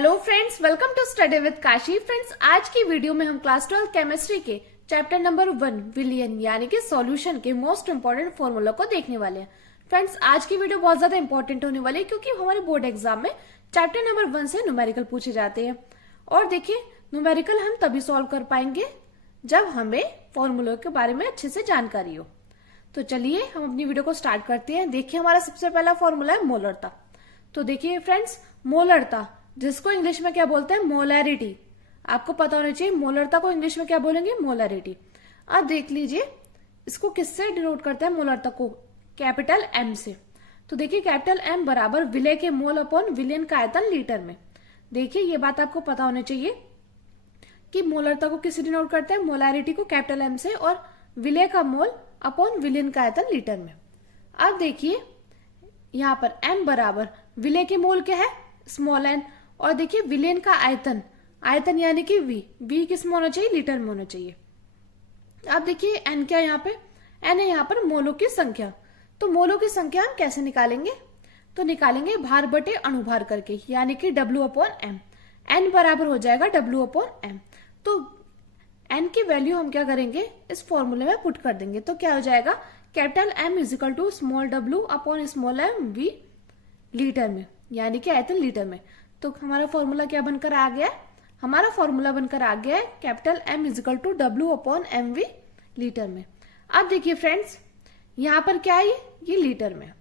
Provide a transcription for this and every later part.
Hello friends, welcome to study with Kashi. Friends, आज की video में हम क्लास 12 केमिस्ट्री के चैप्टर नंबर 1 विलियन यानी कि सॉल्यूशन के मोस्ट इंपोर्टेंट फॉर्मूला को देखने वाले हैं। फ्रेंड्स, आज की वीडियो बहुत ज्यादा इंपॉर्टेंट होने वाली है क्योंकि हमारे बोर्ड एग्जाम में चैप्टर नंबर 1 से न्यूमेरिकल पूछे जाते हैं। और देखिए, न्यूमेरिकल हम तभी सॉल्व कर पाएंगे जब हमें फॉर्मूलों के बारे में अच्छे से जानकारी हो। तो चलिए हम अपनी वीडियो को स्टार्ट करते हैं। देखिए, हमारा सबसे पहला फॉर्मूला है मोलरता। तो देखिए फ्रेंड्स, मोलरता जिसको इंग्लिश में क्या बोलते हैं, मोलैरिटी। आपको पता होना चाहिए मोलरता को इंग्लिश में क्या बोलेंगे, मोलैरिटी। अब देख लीजिए इसको किससे डिनोट करते हैं, मोलरता को कैपिटल एम से। तो देखिए कैपिटल एम बराबर विलय के मोल अपॉन विलियन का आयतन लीटर में। देखिए ये बात आपको पता होनी चाहिए कि मोलरता को किससे डिनोट करते हैं, मोलैरिटी को कैपिटल एम से, और विलय का मोल अपॉन विलियन का आयतन लीटर में। अब देखिए यहाँ पर एम बराबर विलय के मोल क्या है, स्मॉल एन, और देखिए विलेन का आयतन, आयतन यानी कि वी किस में होना चाहिए, लीटर में होना चाहिए। अब देखिए एन क्या है यहाँ पे, एन है यहाँ पर मोलों की संख्या। तो मोलों की संख्या हम कैसे निकालेंगे, तो निकालेंगे भार बटे अणुभार करके, यानी कि W अपॉन एम। एन बराबर हो जाएगा W अपॉन एम। तो एन की वैल्यू हम क्या करेंगे, इस फॉर्मूले में पुट कर देंगे। तो क्या हो जाएगा, capital M is equal to small W upon small M V litre में, यानी कि आयतन लीटर में। तो हमारा फॉर्मूला क्या बनकर आ गया, हमारा फॉर्मूला बनकर आ गया है capital M is equal to W upon M V litre में। अब देखिए फ्रेंड्स, यहाँ पर क्या है, ये लीटर में।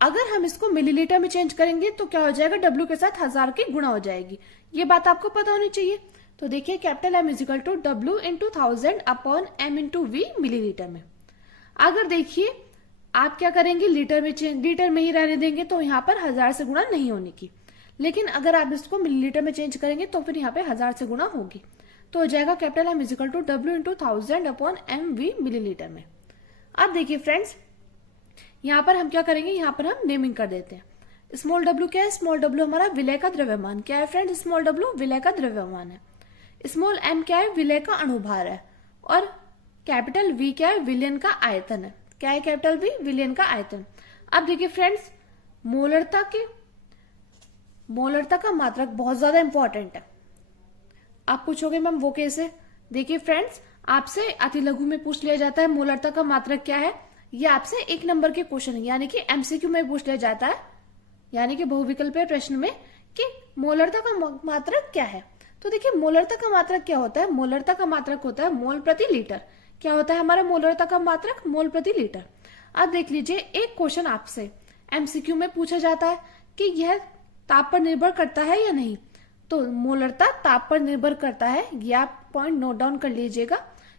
अगर हम इसको मिलीलीटर में चेंज करेंगे तो क्या हो जाएगा, W के साथ 1000 की गुणा हो जाएगी। ये बात आपको पता होनी चाहिए। तो देखिए capital M is equal to W into 1000 upon M into V millilitre में। अगर देखिए आप क्या करेंगे, लीटर में ही रहने देंगे तो यहाँ पर 1000 से गुणा नहीं होने की। लेकिन अगर आप इसको मिलीलीटर में चेंज करेंगे तो फिर यहाँ पे 1000 से गुणा होगी। तो हो जाएगा capital M is equal to W into 1000 upon M V millilitre में। अब देखिए फ्रेंड्स, यहाँ पर हम क्या करेंगे, यहाँ पर हम नेमिंग कर देते हैं। स्मॉल W क्या है, स्मॉल W हमारा विलय का द्रव्यमान क्या है फ्रेंड्स, स्मॉल W विलय का द्रव्यमान है। स्मॉल m क्या है, विलय का अणुभार है। और कैपिटल V क्या है, विलियन का आयतन है। क्या है कैपिटल V, विलियन का आयतन। अब देखिए फ्रेंड्स, मोलरता का मात्रक बहुत ज्यादा इंपॉर्टेंट है। आप पूछोगे मैम वो कैसे, देखिए फ्रेंड्स, आपसे अति लघु में पूछ लिया जाता है मोलरता का मात्रक क्या है। ये आपसे 1 नंबर के क्वेश्चन यानी कि MCQ में पूछ लिया जाता है, यानी कि बहुविकल्पीय प्रश्न में, कि मोलरता का मात्रक क्या है। तो देखिए मोलरता का मात्रक क्या होता है, मोलरता का मात्रक होता है मोल प्रति लीटर। क्या होता है हमारा मोलरता का मात्रक, मोल प्रति लीटर। अब देख लीजिए एक क्वेश्चन आपसे MCQ में पूछा जाता है कि यह ताप पर निर्भर करता है या नहीं। तो मोलरता ताप पर निर्भर करता है, ये आप पॉइंट नोट डाउन कर लीजिएगा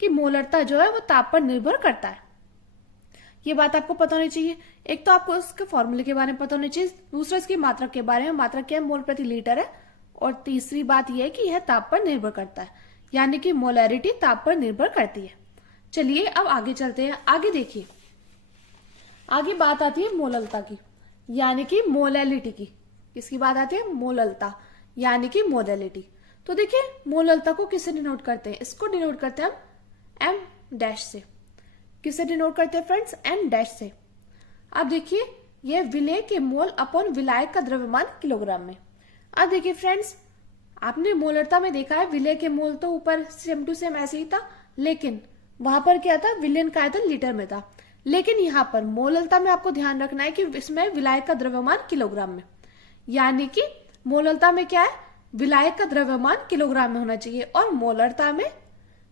कि मोलरता जो है वो ताप पर निर्भर करता है। ये बात आपको पता होनी चाहिए। एक तो आपको उसके फॉर्मूले के बारे में पता होनी चाहिए, दूसरा इसकी मात्रक के बारे में, मात्रक क्या है, मोल प्रति लीटर है। और तीसरी बात यह है कि यह ताप पर निर्भर करता है, यानी कि मोलैरिटी ताप पर निर्भर करती है। चलिए अब आगे चलते हैं। आगे देखिए, आगे बात आती है मोललता की, यानी कि मोलैलिटी की। किसकी बात आती है, मोललता यानी कि मोलैलिटी। तो देखिए मोललता को किससे डिनोट करते हैं, इसको डिनोट करते हैं हम एम डैश से। किससे डिनोट करते हैं फ्रेंड्स, एम डैश से। अब देखिए यह विलय के मोल अपॉन विलायक का द्रव्यमान किलोग्राम में। अब देखिए फ्रेंड्स, आपने मोलरता में देखा है विलय के मोल तो ऊपर सेम टू सेम ऐसे ही था, लेकिन वहां पर क्या था, विलियन का आयतन लीटर में था। लेकिन यहाँ पर मोललता में आपको ध्यान रखना है कि इसमें विलायक का द्रव्यमान किलोग्राम में, यानी कि मोललता में क्या है, विलायक का द्रव्यमान किलोग्राम में होना चाहिए और मोलरता में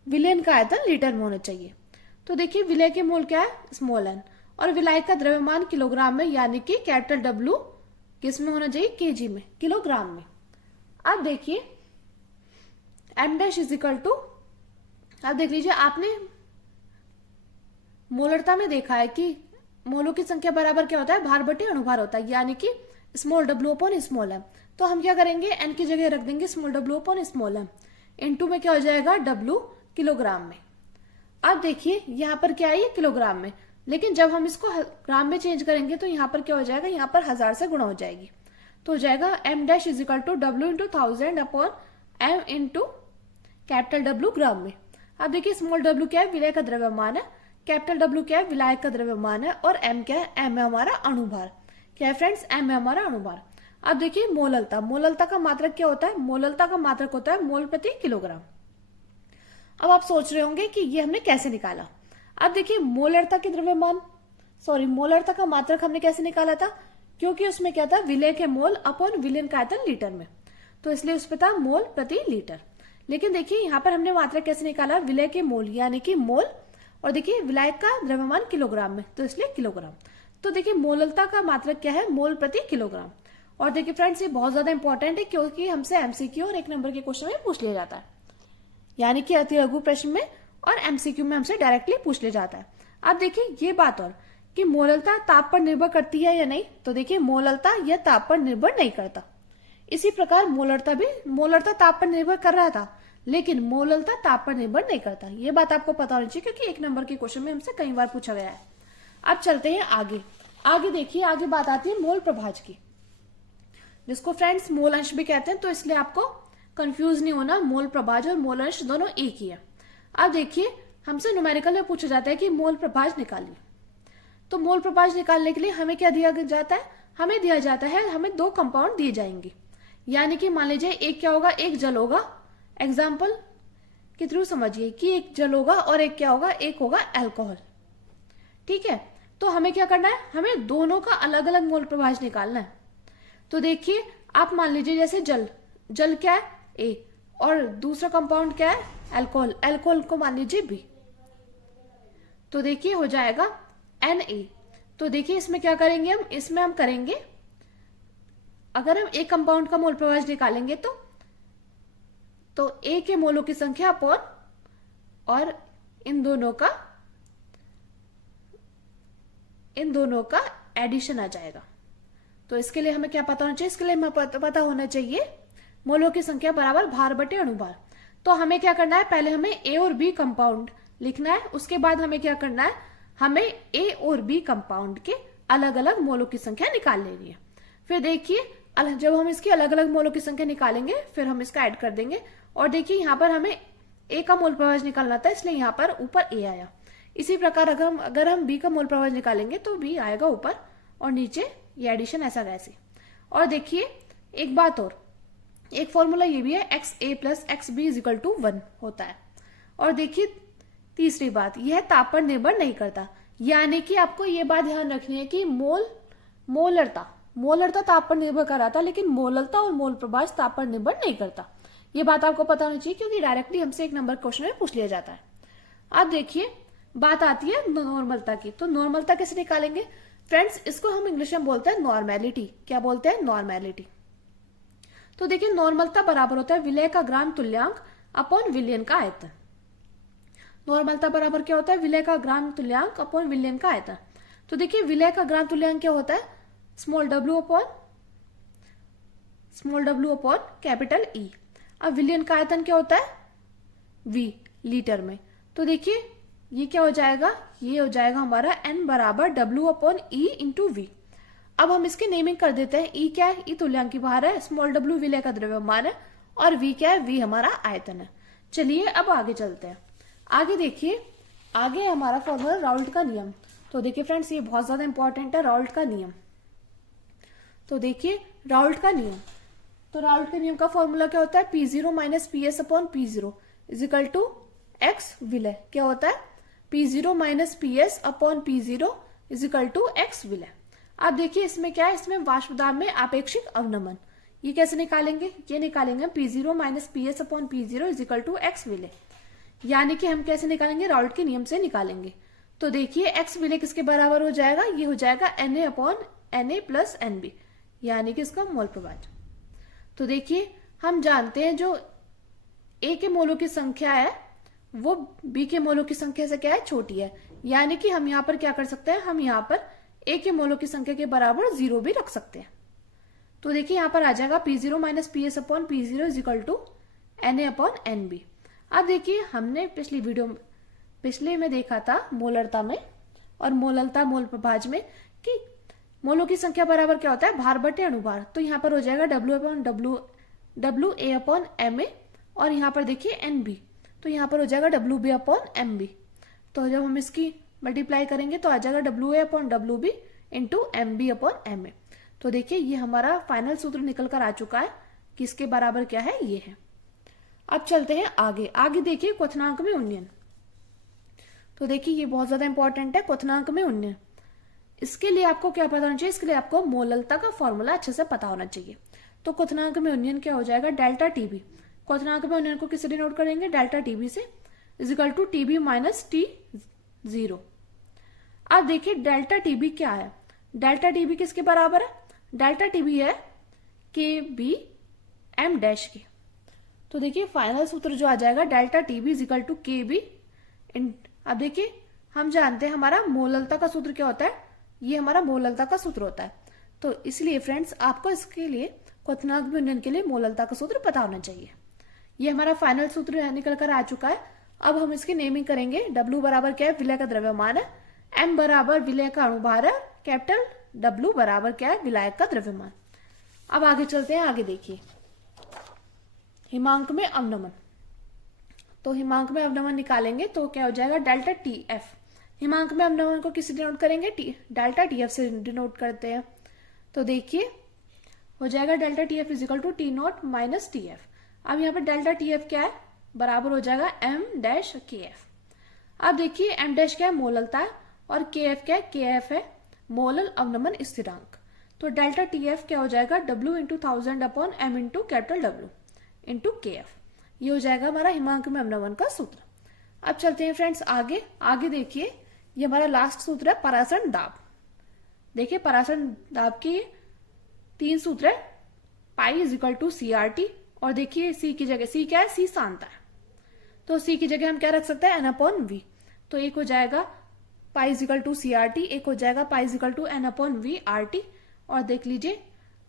विलियन का आयतन लीटर में होना चाहिए। तो देखिए विलय के मोल क्या है, स्मॉल एन, और विलायक का द्रव्यमान किलोग्राम में, यानी कि कैपिटल W किस में होना चाहिए, kg में, किलोग्राम में। अब देखिए m dash is equal to, अब देख लीजिए आपने मोलरता में देखा है कि मोलों की संख्या बराबर क्या होता है, भार बटे अणुभार होता है, यानी कि small W upon small M. तो हम क्या करेंगे, n की जगह रख देंगे small W upon small M, into में क्या हो जाएगा, W किलोग्राम में। अब देखिए यहाँ पर क्या है, ये किलोग्राम में, लेकिन जब हम इसको ग्राम में चेंज करेंगे तो यहाँ पर क्या हो जाएगा, यहाँ पर 1000 से गुणा हो जाएगी। तो हो जाएगा m dash is equal to W into 1000 upon m into capital W gram में। अब देखिए स्मॉल W क्या है, विलय का द्रव्यमान है, कैपिटल W क्या है, विलायक का द्रव्यमान है, और m क्या है, m है हमारा अणुभार। क्या है फ्रेंड्स, m है हमारा अणुभार। अब देखिए मोललता, मोललता का मात्रक क्या होता है? मोललता का मात्रक होता है मोल प्रति किलोग्राम। अब आप सोच रहे होंगे कि ये हमने कैसे निकाला। अब देखिए मोलरता के द्रव्यमान, मोलरता का मात्रक हमने कैसे निकाला था? क्योंकि उसमें क्या था? विलय के मोल अपॉन विलयन का आयतन लीटर में, तो इसलिए उसमें था मोल प्रति लीटर। लेकिन देखिए यहाँ पर हमने मात्रक कैसे निकाला? विलय के मोल यानी कि मोल, और देखिए विलायक का द्रव्यमान किलोग्राम में, तो इसलिए किलोग्राम। तो देखिए मोललता का मात्रक क्या है? मोल प्रति किलोग्राम। और देखिए फ्रेंड्स ये बहुत ज्यादा इंपॉर्टेंट है क्योंकि हमसे एमसीक्यू और 1 नंबर के क्वेश्चन में पूछ लिया जाता है, यानी कि अति लघु प्रश्न में और एमसीक्यू में हमसे डायरेक्टली पूछ लिया जाता है। अब देखिए ये बात और कि मोललता ताप पर निर्भर करती है या नहीं, तो देखिए मोललता यह ताप पर निर्भर नहीं करता। इसी प्रकार मोलरता ताप पर निर्भर कर रहा था, लेकिन मोललता ताप पर निर्भर नहीं करता। ये बात आपको पता होनी चाहिए क्योंकि 1 नंबर के क्वेश्चन में हमसे कई बार पूछा गया है। अब चलते हैं आगे देखिए आगे बात आती है मोल प्रभाज की, जिसको फ्रेंड्स मोल अंश भी कहते हैं, तो इसलिए आपको कंफ्यूज नहीं होना, मोल प्रभाज और मोल अंश दोनों एक ही है। अब देखिए हमसे न्यूमेरिकल में पूछा जाता है कि मोल प्रभाज निकालिए, तो मोल प्रभाज निकालने के लिए हमें क्या दिया जाता है? हमें दिया जाता है, हमें 2 कंपाउंड दिए जाएंगे, यानी कि मान लीजिए एक क्या होगा? एक जल होगा। एग्जाम्पल के थ्रू समझिए कि एक जल होगा और एक क्या होगा? एक होगा अल्कोहल। ठीक है, तो हमें क्या करना है? हमें दोनों का अलग अलग मोल प्रभाज निकालना है। तो देखिए आप मान लीजिए जैसे जल क्या है? ए, और दूसरा कंपाउंड क्या है? अल्कोहल। अल्कोहल को मान लीजिए बी, तो देखिए हो जाएगा Na। तो देखिए इसमें क्या करेंगे हम? इसमें हम करेंगे, अगर हम एक कंपाउंड का मोल प्रभाज निकालेंगे तो ए के मोलों की संख्या अपॉन और इन दोनों का एडिशन आ जाएगा। तो इसके लिए हमें क्या पता होना चाहिए? इसके लिए हमें पता होना चाहिए मोलों की संख्या बराबर भार बटे अणुभार। तो हमें क्या करना है? पहले हमें ए और बी कंपाउंड लिखना है, उसके बाद हमें क्या करना है? हमें ए और बी कंपाउंड के अलग अलग मोलों की संख्या निकाल लेनी है। फिर देखिए जब हम इसकी अलग अलग मोलों की संख्या निकालेंगे फिर हम इसका ऐड कर देंगे, और देखिए यहाँ पर हमें ए का मोल प्रभाज निकालना था, इसलिए यहाँ पर ऊपर ए आया। इसी प्रकार अगर हम बी का मोल प्रभाज निकालेंगे तो बी आएगा ऊपर और नीचे ये एडिशन ऐसा वैसे। और देखिए एक बात और, एक फॉर्मूला ये भी है, XA + XB = 1 होता है। और देखिए तीसरी बात, यह ताप पर निर्भर नहीं करता, यानी कि आपको ये बात ध्यान रखनी है कि मोलरता ताप पर निर्भर कर रहा था, लेकिन मोललता और मोल प्रभाज ताप पर निर्भर नहीं करता। ये बात आपको पता होनी चाहिए क्योंकि डायरेक्टली हमसे 1 नंबर क्वेश्चन में पूछ लिया जाता है। अब देखिए बात आती है नॉर्मलता की, तो नॉर्मलता कैसे निकालेंगे? फ्रेंड्स इसको हम इंग्लिश में बोलते हैं नॉर्मेलिटी। क्या बोलते हैं? नॉर्मेलिटी। तो देखिए नॉर्मलता बराबर होता है विलय का ग्राम तुल्यांक अपॉन विलयन का आयतन। नॉर्मलता बराबर क्या होता है? विलय का ग्राम तुल्यांक अपॉन विलयन का आयतन। तो देखिए विलय का ग्राम तुल्यांक क्या होता है? Small w upon capital E। अब विलयन का आयतन क्या होता है? V लीटर में। तो देखिए ये क्या हो जाएगा? ये हो जाएगा हमारा N बराबर W upon E into V। अब हम इसकी नेमिंग कर देते हैं। E क्या है? E तुल्यांक की भार है, स्मॉल w विलय का द्रव्यमान है, और V क्या है? V हमारा आयतन है। चलिए अब आगे चलते हैं। आगे देखिए, आगे हमारा फॉर्मूला राउल्ट का नियम। तो देखिए फ्रेंड्स ये बहुत ज्यादा इंपॉर्टेंट है, राउल्ट का नियम। तो देखिए राउल्ट का नियम, तो राउल्ट के नियम का फॉर्मूला क्या होता है? P0 - PS upon P0 = X विलय। क्या होता है? P0 - PS upon P0 = X विलय। अब देखिए इसमें क्या है? इसमें वाष्प दाब में आपेक्षिक अवनमन। ये कैसे निकालेंगे? ये निकालेंगे P0 - PS upon P0 = X विलय, यानी कि हम कैसे निकालेंगे? राउल्ट के नियम से निकालेंगे। तो देखिए X विलय किसके बराबर हो जाएगा? ये हो जाएगा Na अपॉन Na + Nb, यानी कि इसका मोल प्रभाज। तो देखिए हम जानते हैं जो A के मोलों की संख्या है वो B के मोलों की संख्या से क्या है? छोटी है, यानी कि हम यहाँ पर क्या कर सकते हैं? हम यहाँ पर A के मोलों की संख्या के बराबर 0 भी रख सकते हैं। तो देखिए यहाँ पर आ जाएगा P0 - PS upon P0 = Na upon Nb। अब देखिए हमने पिछले में देखा था मोलरता में और मोललता मोल प्रभाज में कि मोलों की संख्या बराबर क्या होता है? भार बटे अणुभार। तो यहाँ पर हो जाएगा WA अपॉन MA, और यहाँ पर देखिए NB, तो यहाँ पर हो जाएगा WB अपॉन MB। तो जब हम इसकी मल्टीप्लाई करेंगे तो आ जाएगा WA upon WB into MB upon MA। तो देखिए ये हमारा फाइनल सूत्र निकल कर आ चुका है, किसके बराबर क्या है, ये है। अब चलते हैं आगे। आगे देखिए क्वथनांक में उन्नयन। तो देखिए ये बहुत ज्यादा इंपॉर्टेंट है, क्वथनांक में उन्नयन। इसके लिए आपको क्या पता होना चाहिए, इसके लिए आपको मोललता का फॉर्मूला अच्छे से पता होना चाहिए। तो क्वथनांक में उन्नयन क्या हो जाएगा, डेल्टा टीबी। क्वथनांक में उन्नयन को किससे डिनोट करेंगे, डेल्टा टीबी से, is equal to TB minus T zero. अब देखिए डेल्टा टीबी क्या है, डेल्टा टीबी किसके बराबर है, डेल्टा टीबी है के बी एम डैश के। तो देखिए फाइनल सूत्र जो आ जाएगा डेल्टा टीबी इजिकल टू के बी इन। अब देखिए हम जानते हैं हमारा मोललता का सूत्र क्या होता है, ये हमारा मोललता का सूत्र होता है। तो इसलिए फ्रेंड्स आपको इसके लिए क्वथनांक में उन्नयन के लिए मोललता का सूत्र पता होना चाहिए। ये हमारा फाइनल सूत्र निकल कर आ चुका है। अब हम इसकी नेमिंग करेंगे। W बराबर क्या है, विलय का द्रव्यमान है, M बराबर विलय का अणुभार है, कैपिटल W बराबर क्या है, विलायक का द्रव्यमान। अब आगे चलते हैं, आगे देखिए हिमांक में अवनमन। तो हिमांक में अवनमन निकालेंगे तो क्या हो जाएगा, डेल्टा टी एफ। हिमांक में अवनमन को किससे डिनोट करेंगे, डेल्टा टी एफ से डिनोट करते हैं। तो देखिए हो जाएगा delta T F is equal to T naught minus T F. अब यहाँ पे डेल्टा टी एफ क्या है, बराबर हो जाएगा एम डैश के एफ। अब देखिए एम डैश क्या है, मोललता है, और के एफ क्या है, के एफ है मोलल अवनमन स्थिरांक। तो डेल्टा टी एफ क्या हो जाएगा, W into 1000 upon M into capital W into K F. ये हो जाएगा हमारा हिमांक में अवनमन का सूत्र। अब चलते हैं फ्रेंड्स आगे। आगे देखिए ये हमारा लास्ट सूत्र है, परासरण दाब। देखिए परासरण दाब के 3 सूत्र है, pi is equal to C R T, और देखिए सी की जगह, सी क्या है, सी सांता है, तो सी की जगह हम क्या रख सकते हैं, एन अपॉन वी। तो एक हो जाएगा pi is equal to C R T, एक हो जाएगा pi is equal to N upon V R T. और देख लीजिए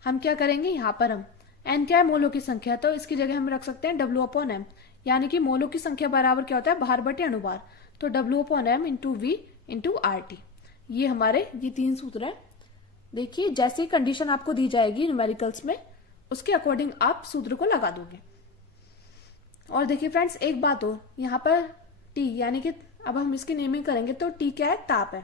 हम क्या करेंगे, यहाँ पर हम एन क्या है, मोलों की संख्या, तो इसकी जगह हम रख सकते हैं डब्ल्यू अपॉन एम, यानी कि मोलों की संख्या बराबर क्या होता है, भार बटे अणुभार। तो W upon M into V into R T. ये हमारे ये 3 सूत्र है। देखिए जैसी कंडीशन आपको दी जाएगी न्यूमेरिकल्स में, उसके अकॉर्डिंग आप सूत्र को लगा दोगे। और देखिए फ्रेंड्स एक बात हो, यहाँ पर टी यानी कि अब हम इसकी नेमिंग करेंगे तो टी क्या है, ताप है।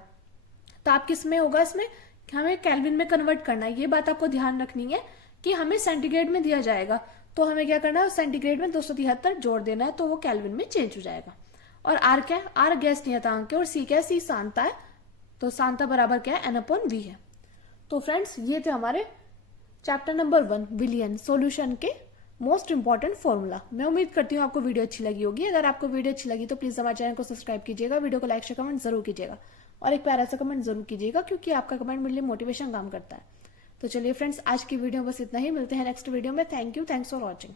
ताप किस में होगा, इसमें हमें केल्विन में कन्वर्ट करना है। ये बात आपको ध्यान रखनी है कि हमें सेंटीग्रेड में दिया जाएगा, तो हमें क्या करना है, सेंटीग्रेड में 273 जोड़ देना है, तो वो केल्विन में चेंज हो जाएगा। और आर क्या है, आर गैस नियतांक है, और सी क्या है, सी सांता है, तो सांता बराबर क्या है, एन अपॉन वी है। तो फ्रेंड्स ये थे हमारे चैप्टर नंबर 1 विलियन सॉल्यूशन के मोस्ट इंपॉर्टेंट फॉर्मूला। मैं उम्मीद करती हूँ आपको वीडियो अच्छी लगी होगी। अगर आपको वीडियो अच्छी लगी तो प्लीज हमारे चैनल को सब्सक्राइब कीजिएगा, वीडियो को लाइक शेयर कमेंट जरूर कीजिएगा, और एक प्यारा सा कमेंट जरूर कीजिएगा, क्योंकि आपका कमेंट मेरे लिए मोटिवेशन काम करता है। तो चलिए फ्रेंड्स आज की वीडियो बस इतना ही, मिलते हैं नेक्स्ट वीडियो में। Thank you, thanks for watching.